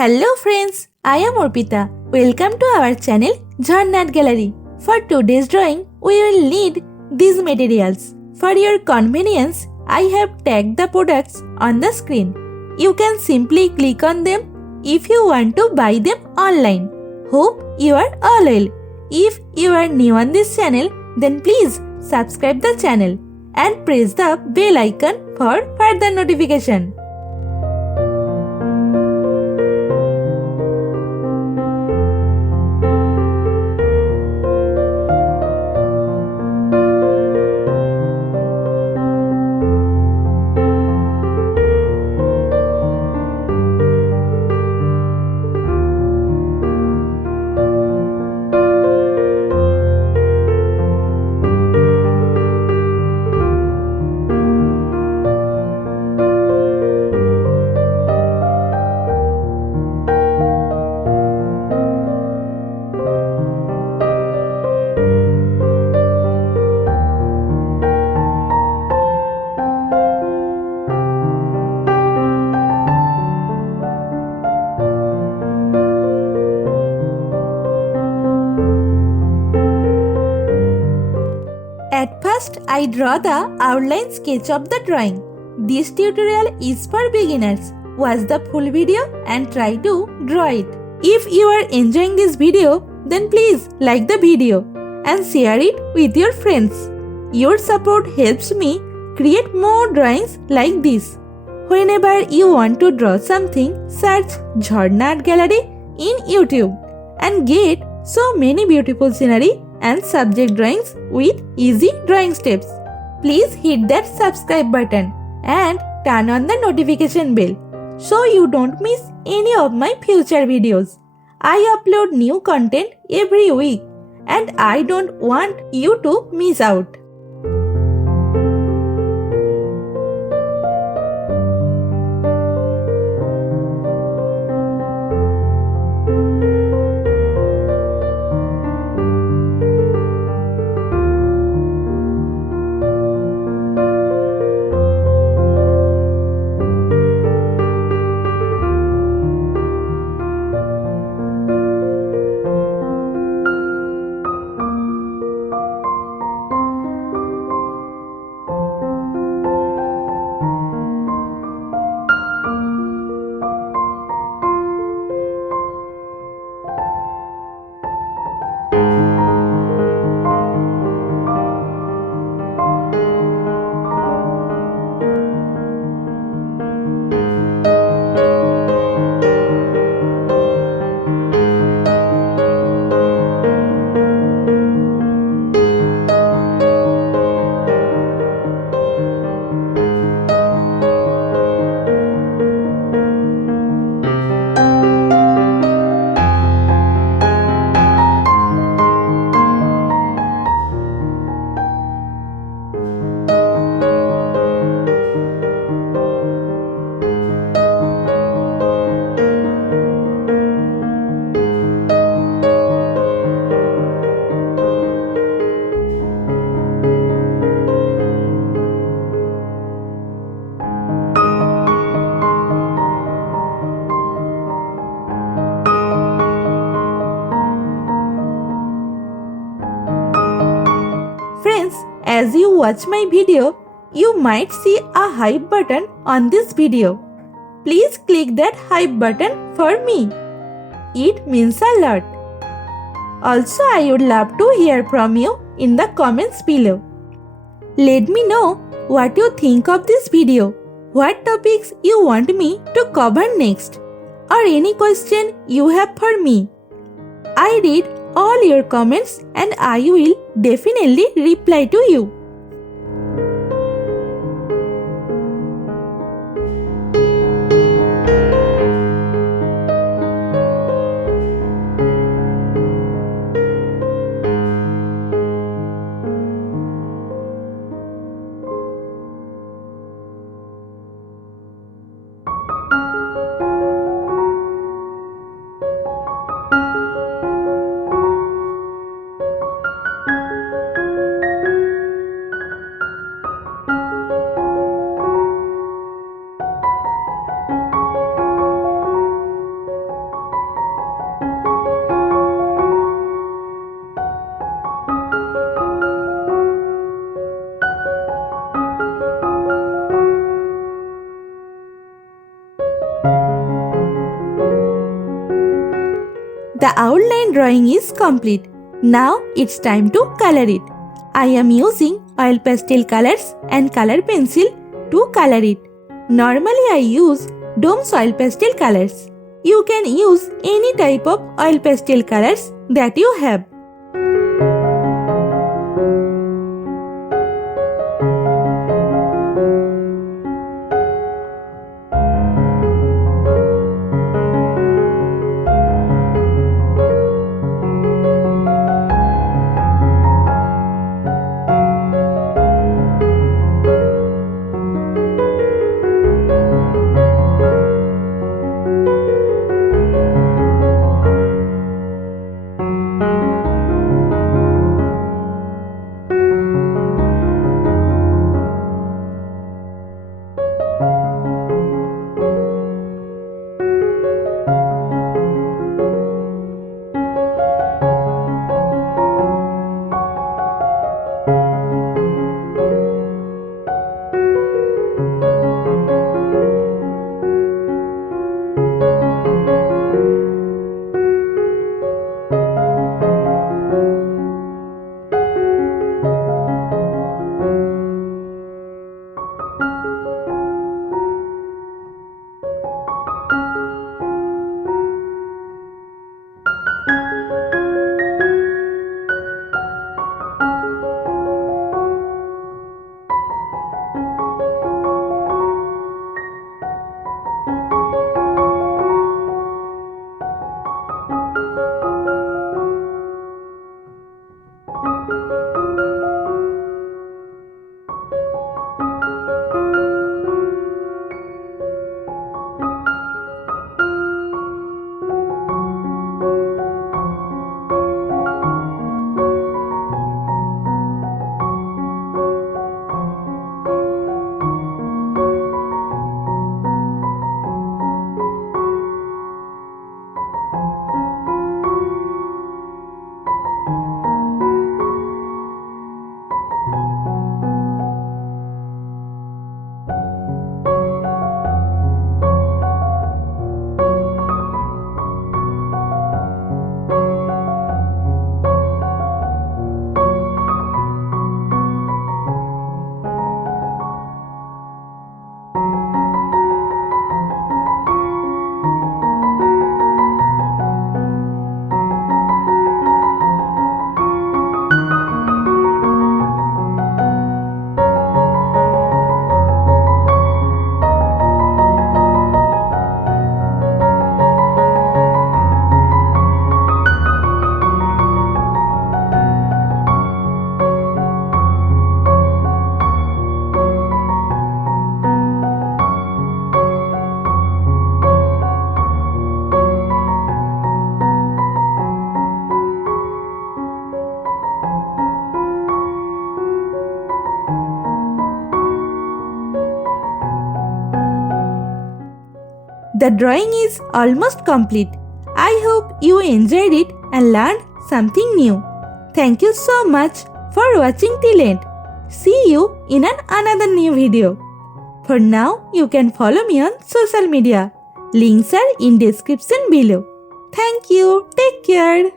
Hello friends, I am Arpita. Welcome to our channel Jharna Gallery. For today's drawing, we will need these materials. For your convenience, I have tagged the products on the screen. You can simply click on them if you want to buy them online. Hope you are all well. If you are new on this channel, then please subscribe the channel and press the bell icon for further notification. At first, I draw the outline sketch of the drawing. This tutorial is for beginners. Watch the full video and try to draw it. If you are enjoying this video, then please like the video and share it with your friends. Your support helps me create more drawings like this. Whenever you want to draw something, search Jharna Gallery in YouTube and get so many beautiful scenery and subject drawings with easy drawing steps. Please hit that subscribe button and turn on the notification bell so you don't miss any of my future videos. I upload new content every week and I don't want you to miss out. Friends, as you watch my video, you might see a hype button on this video. Please click that hype button for me. It means a lot. Also, I would love to hear from you in the comments below. Let me know what you think of this video, what topics you want me to cover next, or any question you have for me. I read all your comments and I will definitely reply to you. The outline drawing is complete. Now it's time to color it. I am using oil pastel colors and color pencil to color it. Normally I use Dome's oil pastel colors. You can use any type of oil pastel colors that you have. The drawing is almost complete. I hope you enjoyed it and learned something new. Thank you so much for watching till end. See you in another new video. For now, you can follow me on social media. Links are in description below. Thank you. Take care.